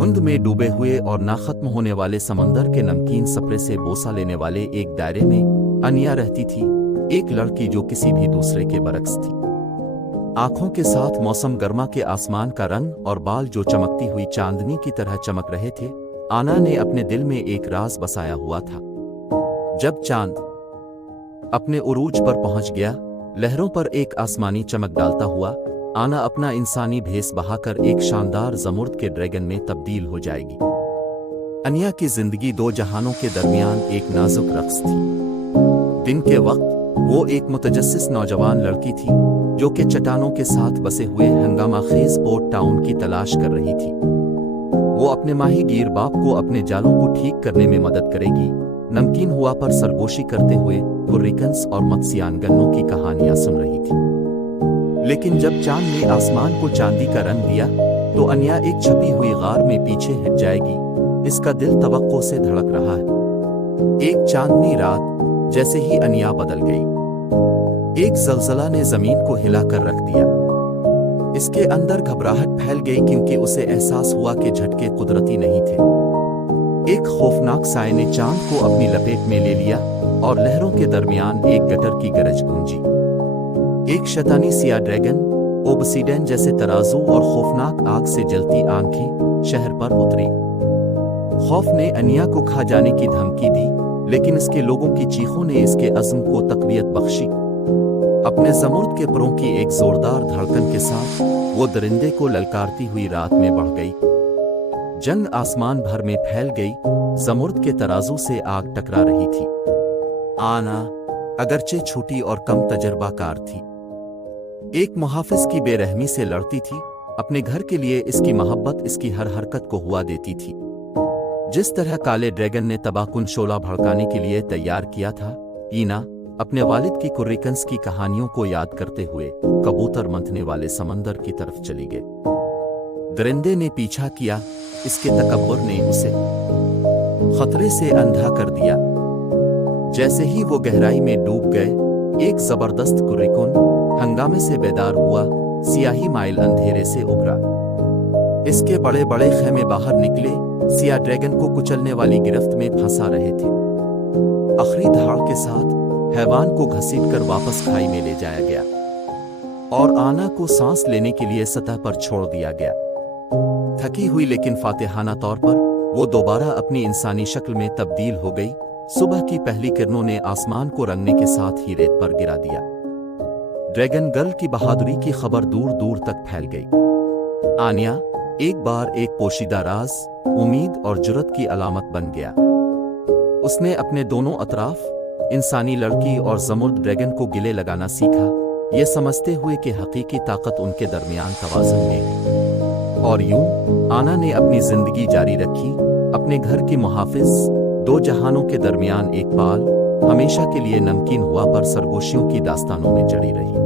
धुंध में डूबे हुए और ना खत्म होने वाले समंदर के नमकीन सफरे से बोसा लेने वाले एक दायरे में अनिया रहती थी, एक लड़की जो किसी भी दूसरे के बरक्स थी। आंखों के साथ मौसम गर्मा के आसमान का रंग और बाल जो चमकती हुई चांदनी की तरह चमक रहे थे। आना ने अपने दिल में एक राज बसाया हुआ था। जब चांद अपने उरूज पर पहुंच गया, लहरों पर एक आसमानी चमक डालता हुआ, आना अपना इंसानी भेस बहाकर एक शानदार ज़मुर्द के ड्रैगन में तब्दील हो जाएगी। अनिया की जिंदगी दो जहानों के दरमियान एक नाजुक रक्स थी। दिन के वक्त वो एक मुतजस्सिस नौजवान लड़की थी जो कि चट्टानों के साथ बसे हुए हंगामा खेज पोर्ट टाउन की तलाश कर रही थी। वो अपने माही गिर बाप को अपने जालों को ठीक करने में मदद करेगी। नमकीन हुआ पर सरगोशी करते हुए कुर्रिकन्स और मत्स्यांगनों की कहानियां सुन रही थी। लेकिन जब चांद ने आसमान को चांदी का रंग दिया तो अनिया एक छपी हुई गार में पीछे हट जाएगी। इसका दिल तवक्को से धड़क रहा है। एक चांदनी रात जैसे ही अनिया बदल गई। एक जलजला ने जमीन को हिला कर रख दिया। इसके अंदर घबराहट फैल गई क्योंकि उसे एहसास हुआ कि झटके कुदरती नहीं थे। एक खौफनाक साए ने चांद को अपनी लपेट में ले लिया और लहरों के दरमियान एक गटर की गरज गूंजी। एक शैतानी सिया ड्रैगन, ओबसीडन जैसे तराजू और खौफनाक आग से जलती आंखें शहर पर उतरी। खौफ ने अनिया को खा जाने की धमकी दी, लेकिन इसके लोगों की चीखों ने इसके अज़्म को तक़वियत बख्शी। अपने ज़मुर्द के परों की एक जोरदार धड़कन के साथ वो दरिंदे को ललकारती हुई रात में बढ़ गई। जंग आसमान भर में फैल गई। ज़मुर्द के तराजू से आग टकरा रही थी। आना अगरचे छोटी और कम तजर्बाकार थी, एक मुहाफिज की बेरहमी से लड़ती थी। अपने घर के लिए इसकी मोहब्बत इसकी हर हरकत को हुआ देती थी। जिस तरह काले ड्रैगन ने तबाहकुन शोला भड़काने के लिए तैयार किया था। ईना अपने वालिद की कुर्रिकन्स की कहानियों को याद करते हुए कबूतर मंथने वाले समंदर की तरफ चली गई। दरिंदे ने पीछा किया, इसके तकब्बुर ने उसे खतरे से अंधा कर दिया। जैसे ही वो गहराई में डूब गए, एक जबरदस्त कुर्रिकुन हंगामे से बेदार हुआ, सियाही माइल अंधेरे से उभरा। इसके बड़े बड़े खेमे बाहर निकले, सिया ड्रैगन को कुचलने वाली गिरफ्त में फंसा रहे थे। आखिरी धाड़ के साथ हैवान को घसीटकर वापस खाई में ले जाया गया और आना को सांस लेने के लिए सतह पर छोड़ दिया गया। थकी हुई लेकिन फातिहाना तौर पर वो दोबारा अपनी इंसानी शक्ल में तब्दील हो गई। सुबह की पहली किरणों ने आसमान को रंगने के साथ ही रेत पर गिरा दिया। ड्रैगन गर्ल की बहादुरी की खबर दूर दूर तक फैल गई। आनिया एक बार एक पोशीदा राज, उम्मीद और जुर्रत की अलामत बन गया। उसने अपने दोनों अतराफ इंसानी लड़की और ज़मुर्द ड्रैगन को गिले लगाना सीखा, ये समझते हुए कि हकीकी ताकत उनके दरमियान तवाज़ुन में है। और यूं आना ने अपनी जिंदगी जारी रखी, अपने घर की मुहाफिज, दो जहानों के दरमियान एक पाल, हमेशा के लिए नमकीन हुआ पर सरगोशियों की दास्तानों में जड़ी रही।